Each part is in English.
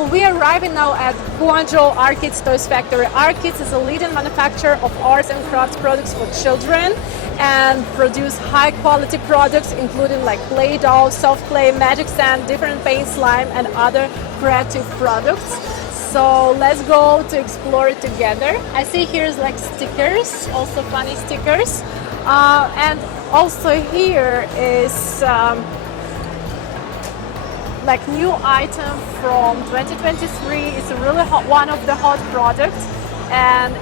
So we are arriving now at Guangzhou Artkids Toys Factory. Artkids is a leading manufacturer of arts and crafts products for children and produce high quality products including like play dolls, soft play, magic sand, different paint, slime and other creative products. So let's go to explore it together. I see here's like stickers, also funny stickers. And also here is like new item from 2023. It's a really hot, one of the hot products, and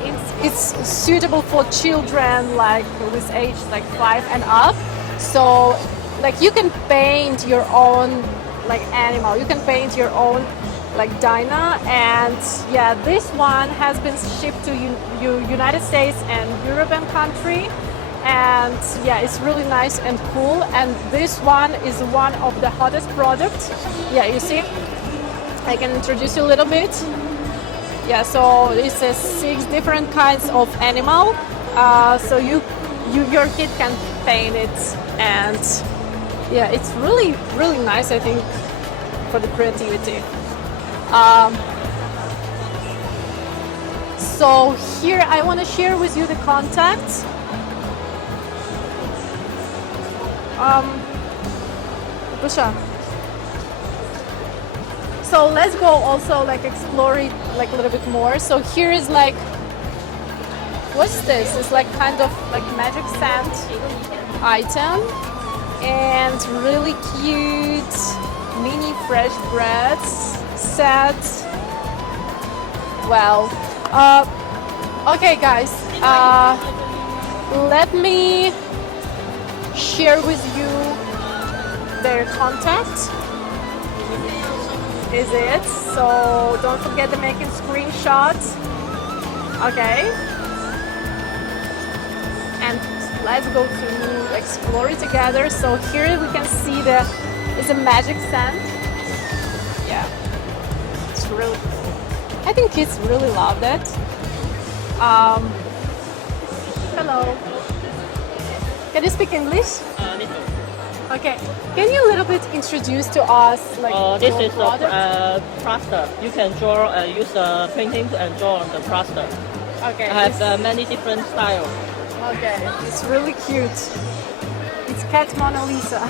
it's suitable for children like with age like 5 and up. So like you can paint your own like animal, you can paint your own like Dinah, and yeah, this one has been shipped to United States and European country. And yeah, it's really nice and cool, and this one is one of the hottest products. Yeah, you see, I can introduce you a little bit. Yeah, so it's 6 different kinds of animal, so your kid can paint it, and yeah, it's really nice, I think, for the creativity. So here I want to share with you the contact. So let's go also like explore it like a little bit more. So here is like, what's this? It's like kind of like magic sand item, and really cute mini fresh breads set. Well, okay guys, let me share with you their contact. Is it? So don't forget to make a screenshot. Okay. And let's go to explore it together. So here we can see it's a magic sand. Yeah. It's really cool. I think kids really love that. Hello. Can you speak English? Little. Okay. Can you a little bit introduce to us like This your is product? a plaster. You can draw, use painting and draw on the plaster. Okay. I have many different styles. Okay. It's really cute. It's Cat Mona Lisa.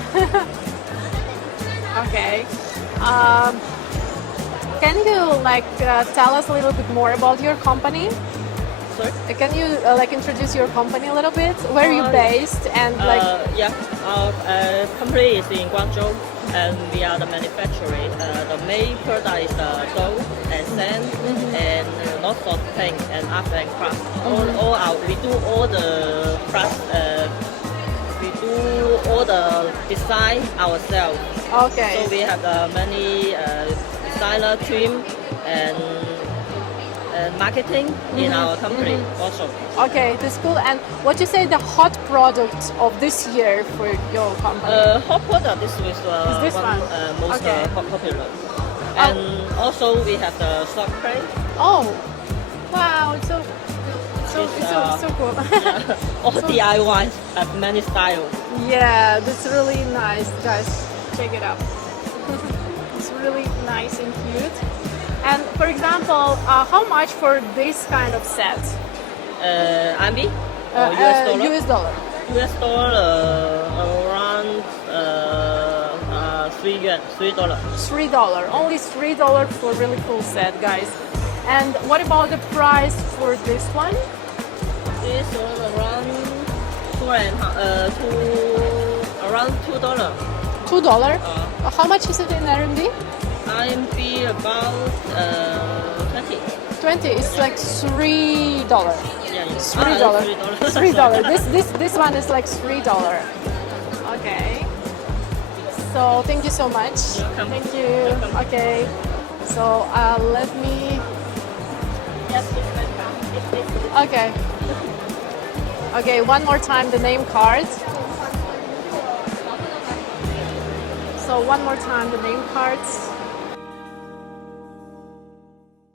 Okay. Can you like tell us a little bit more about your company? Sorry? Can you like introduce your company a little bit? Where are you based? And like Yeah, our company is in Guangzhou, and we are the manufacturer. The main product is dough and sand and lots of paint and art and craft. We do all the craft. We do all the design ourselves. okay. So we have many designer team and marketing in our company also. Okay, that's cool. And what you say the hot product of this year for your company? Hot product this was this one? most Okay. popular. And also we have the soft play. Oh, wow! It's so cool. All DIYs have many styles. Yeah, that's really nice, guys. Check it out. It's really nice and cute. And for example, how much for this kind of set? RMB or US dollar? US dollar. US dollar around $3. $3. Only $3 for really cool set, guys. And what about the price for this one? This was around $2. $2. How much is it in RMB? RMB about 20. 20. It's like $3. Yeah, $3. $3. This one is like $3. Okay. So thank you so much. Welcome. Thank you. Okay. So let me. Yes. Okay. Okay. One more time the name card. So one more time the name cards.